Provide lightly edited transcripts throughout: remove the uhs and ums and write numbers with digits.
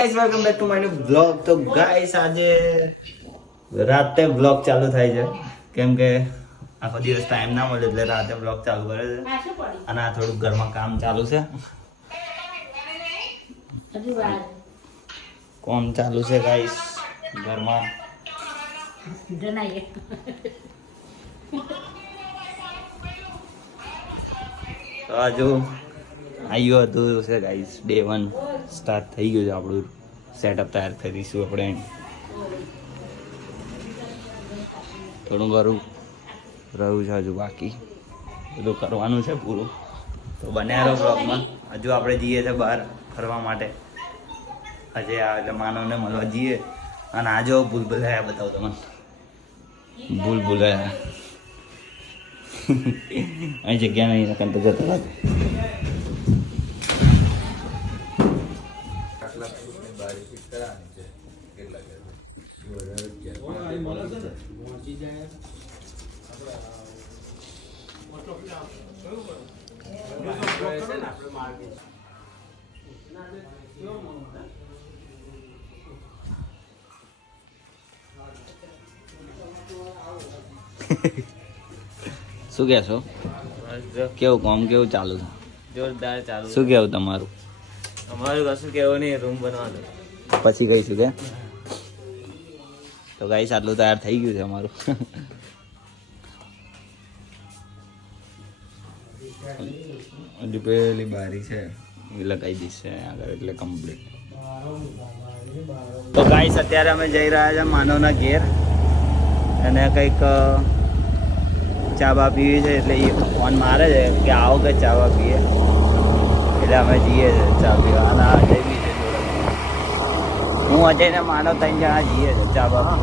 Guys welcome back to my new blog. तो guys આજે રાતે બ્લોગ ચાલુ થાય છે કેમ કે આખો દિવસ ટાઈમ ના મળે એટલે રાતે બ્લોગ ચાલુ કરે છે અને આ થોડું ઘરમાં કામ ચાલુ છે કામ ચાલુ છે ગાइस ઘરમાં જનાઈએ તો આજુ આયો હતું છે ગાइस ડે 1 સ્ટાર્ટ થઈ ગયું છે આપણું સેટઅપ તૈયાર કરીશું આપણે થોડું ઘણું રહ્યું છે હજુ બાકી બધું કરવાનું છે પૂરું તો બન્યા રહો બ્લોગમાં હજુ આપણે જઈએ છીએ બહાર ફરવા માટે આજે આ એટલે માનવને મળવા જઈએ અને આ જો ભૂલભુલૈયા બતાવો તમને ભૂલભુલૈયા અહીં જગ્યા નહીં નકર તો જતો રહે શું કહેશો કેવું કામ કેવું ચાલુ છે જોરદાર ચાલુ શું કેવું તમારું અમારું કશું કેવું નહીં રૂમ બનાવવાનો પછી કહીશું કે તો ગાઈસ આટલું તૈયાર થઈ ગયું છે અમારું હજુ પેલી બારી છે એ લગાવી દઈશ આગળ એટલે કમ્પ્લીટ તો ગાઈસ અત્યારે અમે જઈ રહ્યા છે માનવના ઘેર અને કંઈક ચા બા પીવી છે એટલે એ ફોન મારે છે કે આવો કે ચા બા પીએ એટલે અમે જઈએ છીએ ચા પીવા અને અજય બી છે હું અજય ને માનવ ત્રણ જણા જઈએ છીએ ચા બા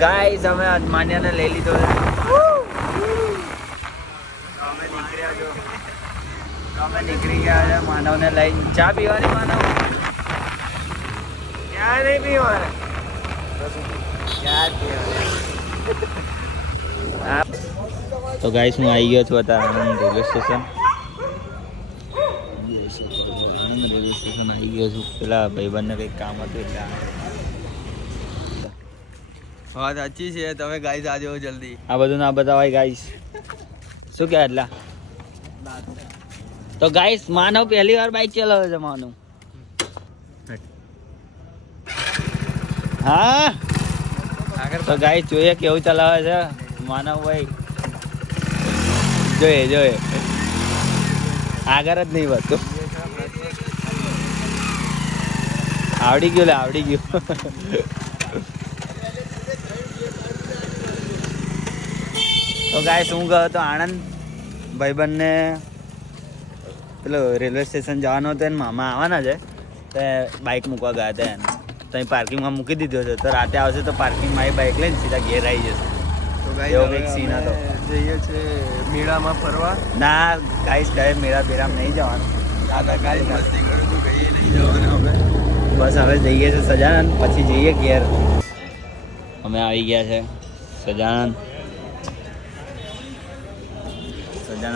ગાઈસ અમે માન્યાને લઈ લીધો છે અમે નીકળ્યા છો અમે નીકળી ગયા છે માનવને લઈને ચા પીવાની માનવ ક્યાં નહીં પીવાની ક્યાં પીવાની તો ગાઈસ હું આવી ગયો છું અત્યારે રેલવે સ્ટેશન આવી ગયો છું પેલા ભાઈબંધને કંઈક કામ હતું એટલે હા સાચી છે તમે ગાઈસ આ જાઓ જલ્દી આ બધું ના બતાવાય ગાઈસ શું કે એટલા તો ગાઈસ માનવ પહેલી વાર બાઈક ચલાવે છે માનવ હા તો ગાઈસ જોઈએ કેવું ચલાવે છે માનવ ભાઈ જોઈએ આગળ જ નહીં વધતું આવડી ગયું તો ગાઈસ હું ગયો તો આણંદ ભાઈબંધને પેલો રેલવે સ્ટેશન જવાનો હતો ને મામા આવવાના છે તો બાઇક મૂકવા ગયા હતા એને તો અહીં પાર્કિંગમાં મૂકી દીધો છે તો રાતે આવશે તો પાર્કિંગમાં એ બાઇક લઈને સીધા ઘેર આવી જશે એવો કંઈક સીન હતો જઈએ છે મેળામાં ફરવા ના ગાઈસ ડાયરેક્ટ મેળા બેરામાં નહીં જવાનું દાદા ગાઈસ મસ્તી કરું તો કઈ નહીં જવાનું અમે બસ હવે જઈએ છીએ સજાનંદ પછી જઈએ ઘેર અમે આવી ગયા છે સજાનંદ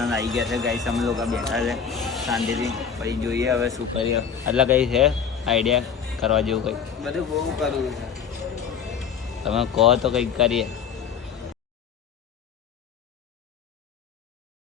આવી ગયા છે ગાઈસ અમે લોકો બેઠા છે શાંતિથી પછી જોઈએ હવે શું કરીએ એટલે કંઈ છે આઈડિયા કરવા જેવું કંઈક બધું બહુ કરવું છે તમે કહો તો કંઈક કરીએ